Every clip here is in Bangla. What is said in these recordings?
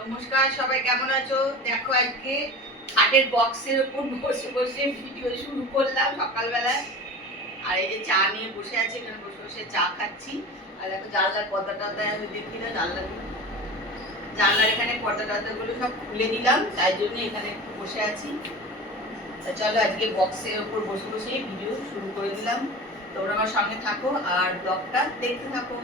নমস্কার, সবাই কেমন আছো? দেখো আজকে খাটের বক্সের উপর বসে বসে ভিডিও শুরু করলাম সকালবেলায়। আর এই যে চা নিয়ে বসে আছি, এখানে বসে বসে চা খাচ্ছি। আর দেখো জানলার পর্দা টর্দা আমি দেখি না, জানলার এখানে পর্দা টর্দাগুলো সব খুলে দিলাম, তাই জন্য এখানে একটু বসে আছি। চলো আজকে বক্সের উপর বসে বসে ভিডিও শুরু করে দিলাম। তোমরা আমার সঙ্গে থাকো আর ব্লগটা দেখতে থাকো।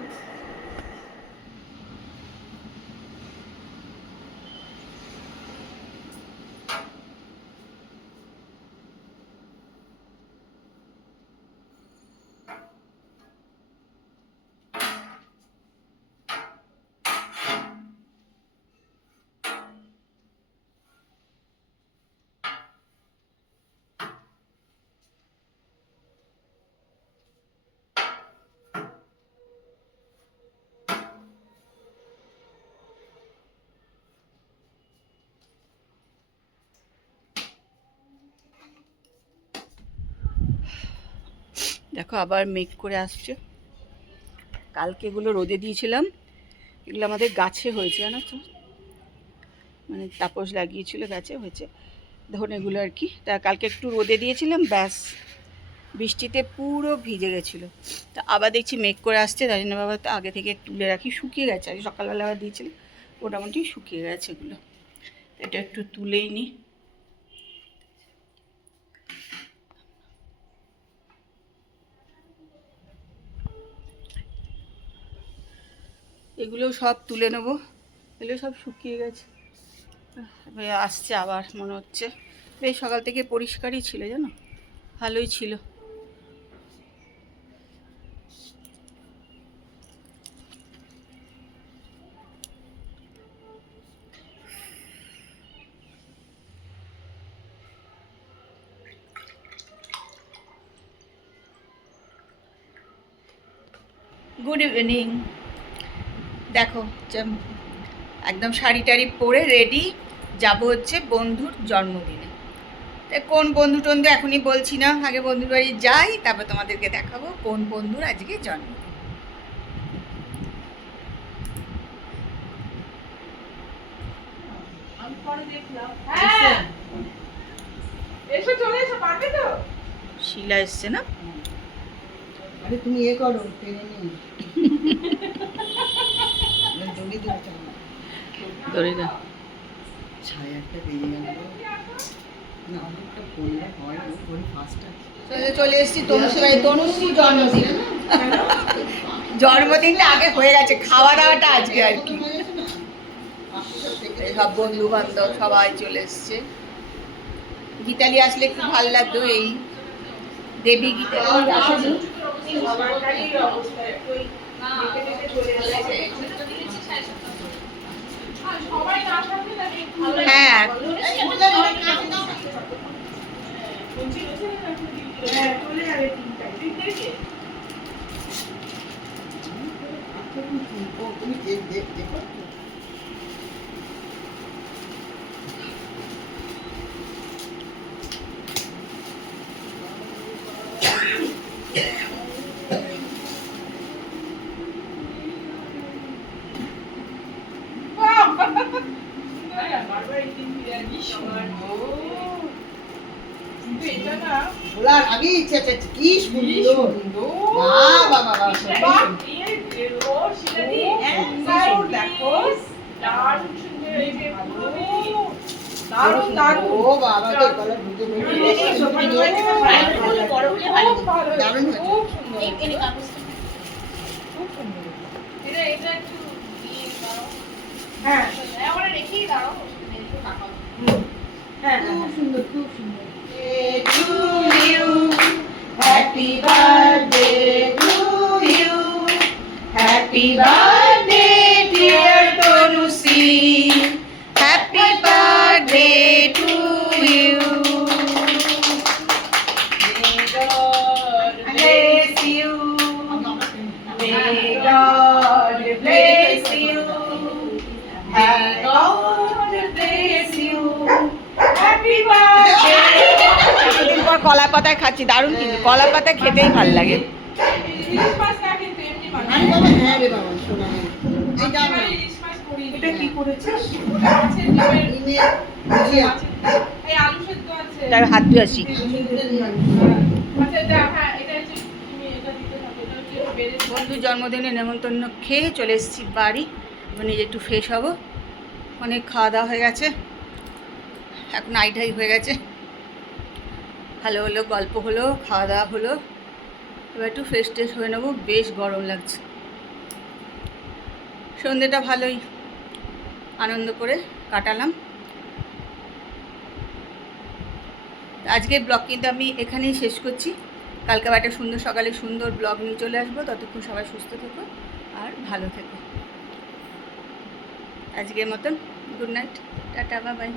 দেখো আবার মেঘ করে আসছে। কালকে এগুলো রোদে দিয়েছিলাম, এগুলো আমাদের গাছে হয়েছে জানো তো, মানে তাপস লাগিয়েছিল, গাছে হয়েছে ধরুন এগুলো আর কি। তা কালকে একটু রোদে দিয়েছিলাম, ব্যাস বৃষ্টিতে পুরো ভিজে গেছিলো। তা আবার দেখছি মেঘ করে আসছে, তাই জন্য বাবা তো আগে থেকে তুলে রাখি, শুকিয়ে গেছে। আগে সকালবেলা আবার দিয়েছিলাম, মোটামুটি শুকিয়ে গেছে এগুলো। এটা একটু তুলেই নিই। এগুলো সব তুলে নেবো, এগুলো সব শুকিয়ে গেছে। আসছে আবার মনে হচ্ছে। বেশ সকাল থেকে পরিষ্কারই ছিল জানো, ভালোই ছিল। Good evening. দেখো একদম শাড়ি টাড়ি পরে রেডি, যাব হচ্ছে বন্ধুর জন্মদিনে। কোন বন্ধু টন্ধু এখনই বলছি না, আগে বন্ধুর বাড়ি যাই, তারপর তোমাদেরকে দেখাবো কোন বন্ধুর আজকে জন্মদিন। শিলা এসছে না? আরে তুমি এ করো, টেনে নিই। ধরে না ছায়াটা বেরিয়ে গেল না, অনেকটা পড়লে হয় ওই ফার্স্টটা। চলে এসেছি তনুশ্রী বাড়ি, তনুশ্রী জন্মদিন। জন্মদিনটা আগে হয়ে গেছে, খাওয়া দাওয়াটা আজকে আর কি। সব বন্ধু বান্ধব সবাই চলে এসছে। গীতালি আসলে খুব ভালো লাগতো, এই দেবী গীতালি আসেনি। হ্যাঁ তুমি দেখো বলার আগে ইচ্ছা কি সুন্দর। বাবা বাবা ও বাবা তো কলার ঢুকে দারুণ সুন্দর, খুব সুন্দর। To you, happy birthday to you, happy birthday dear Tanushri, happy birthday to you. May God bless you, may God bless you, may God bless you, happy birthday. কলা পাতায় খাচ্ছি, দারুণ কিন্তু কলা পাতায় খেতেই ভালো লাগে। ইলিশ মাছ না কিন্তু এমনি মাছ। আরে বাবা হ্যাঁ রে বাবা শোনা নেই এই আমি দাও এবার না ইলিশ মাছ করি। এটা কি করেছিস? মাছের ডিমের ডিমের ভুজিয়া এই আলু সেদ্ধ আছে। তার হাত ধুয়ে আসি। আচ্ছা এটা হ্যাঁ এটা হচ্ছে তুমি এটা দিতে থাকো। এটা হচ্ছে বেড়ে বন্ধু জন্মদিনে নেমন্তন্ন খেয়ে চলে এসেছি বাড়ি। মানে একটু ফ্রেশ হব, অনেক খাওয়া দাওয়া হয়ে গেছে, এখন আইটাই হয়ে গেছে, ভালো হলো, গল্প হলো, খাওয়া দাওয়া হলো, এবার একটু ফ্রেশ ট্রেশ হয়ে নেবো। বেশ গরম লাগছে। সন্ধ্যেটা ভালোই আনন্দ করে কাটালাম। আজকের ব্লগ কিন্তু আমি এখানেই শেষ করছি। কালকে আবার একটা সুন্দর সকালে সুন্দর ব্লগ নিয়ে চলে আসবো। ততক্ষণ সবাই সুস্থ থেকো আর ভালো থেকো। আজকের মতন good night, tata, bye bye.